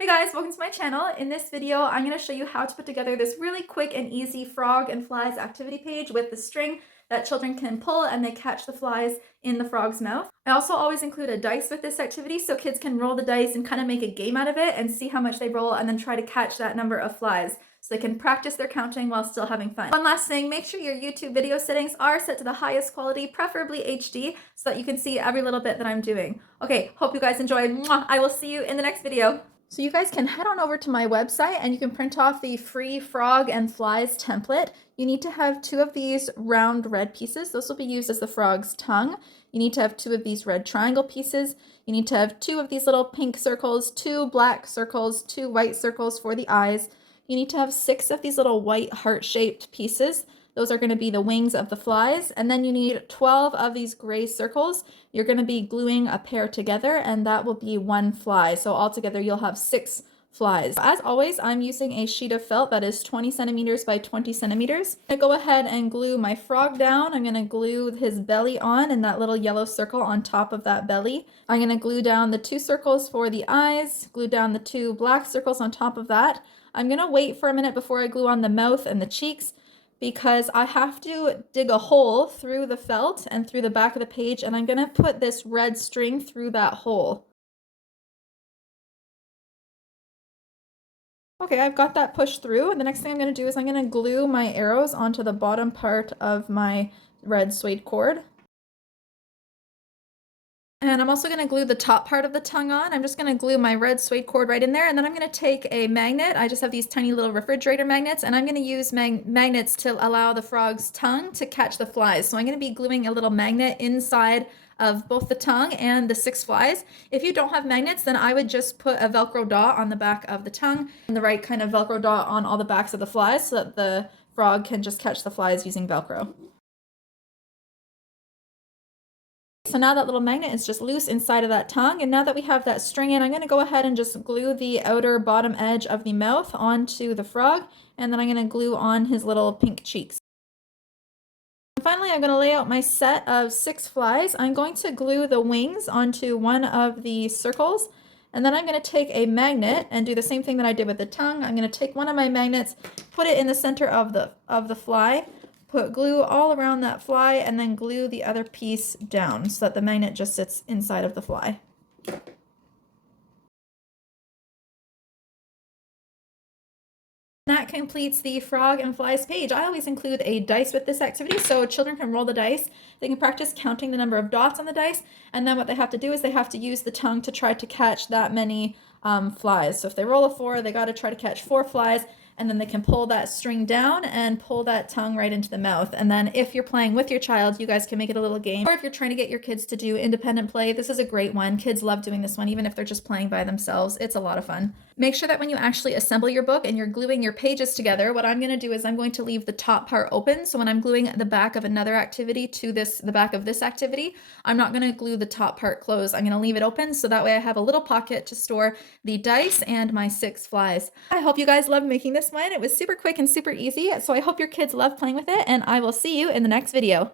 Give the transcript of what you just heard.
Hey guys, welcome to my channel. In this video, I'm going to show you how to put together this really quick and easy frog and flies activity page with the string that children can pull and they catch the flies in the frog's mouth. I also always include a dice with this activity so kids can roll the dice and kind of make a game out of it and see how much they roll and then try to catch that number of flies so they can practice their counting while still having fun. One last thing, make sure your YouTube video settings are set to the highest quality, preferably HD, so that you can see every little bit that I'm doing. Okay, hope you guys enjoyed. Mwah! I will see you in the next video. So you guys can head on over to my website and you can print off the free frog and flies template. You need to have 2 of these round red pieces. Those will be used as the frog's tongue. You need to have 2 of these red triangle pieces. You need to have 2 of these little pink circles, 2 black circles, 2 white circles for the eyes. You need to have 6 of these little white heart-shaped pieces. Those are going to be the wings of the flies. And then you need 12 of these gray circles. You're going to be gluing a pair together and that will be 1 fly. So altogether you'll have 6 flies. As always, I'm using a sheet of felt that is 20 centimeters by 20 centimeters. I'm going to go ahead and glue my frog down. I'm going to glue his belly on and that little yellow circle on top of that belly. I'm going to glue down the 2 circles for the eyes, glue down the 2 black circles on top of that. I'm going to wait for a minute before I glue on the mouth and the cheeks, because I have to dig a hole through the felt and through the back of the page, and I'm going to put this red string through that hole. Okay, I've got that pushed through, and the next thing I'm going to do is I'm going to glue my arrows onto the bottom part of my red suede cord. And I'm also going to glue the top part of the tongue on. I'm just going to glue my red suede cord right in there, and then I'm going to take a magnet. I just have these tiny little refrigerator magnets, and I'm going to use magnets to allow the frog's tongue to catch the flies. So I'm going to be gluing a little magnet inside of both the tongue and the 6 flies. If you don't have magnets, then I would just put a Velcro dot on the back of the tongue and the right kind of Velcro dot on all the backs of the flies so that the frog can just catch the flies using Velcro. So now that little magnet is just loose inside of that tongue, and now that we have that string in, I'm going to go ahead and just glue the outer bottom edge of the mouth onto the frog, and then I'm going to glue on his little pink cheeks. And finally, I'm going to lay out my set of 6 flies. I'm going to glue the wings onto one of the circles, and then I'm going to take a magnet and do the same thing that I did with the tongue. I'm going to take one of my magnets, put it in the center of the fly, put glue all around that fly, and then glue the other piece down so that the magnet just sits inside of the fly. That completes the frog and flies page. I always include a dice with this activity so children can roll the dice. They can practice counting the number of dots on the dice, and then what they have to do is they have to use the tongue to try to catch that many flies. So if they roll a 4, they got to try to catch 4 flies, and then they can pull that string down and pull that tongue right into the mouth. And then if you're playing with your child, you guys can make it a little game. Or if you're trying to get your kids to do independent play, this is a great one. Kids love doing this one, even if they're just playing by themselves. It's a lot of fun. Make sure that when you actually assemble your book and you're gluing your pages together, what I'm going to do is I'm going to leave the top part open. So when I'm gluing the back of another activity to the back of this activity, I'm not going to glue the top part closed. I'm going to leave it open so that way I have a little pocket to store the dice and my 6 flies. I hope you guys loved making this one. It was super quick and super easy. So I hope your kids love playing with it, and I will see you in the next video.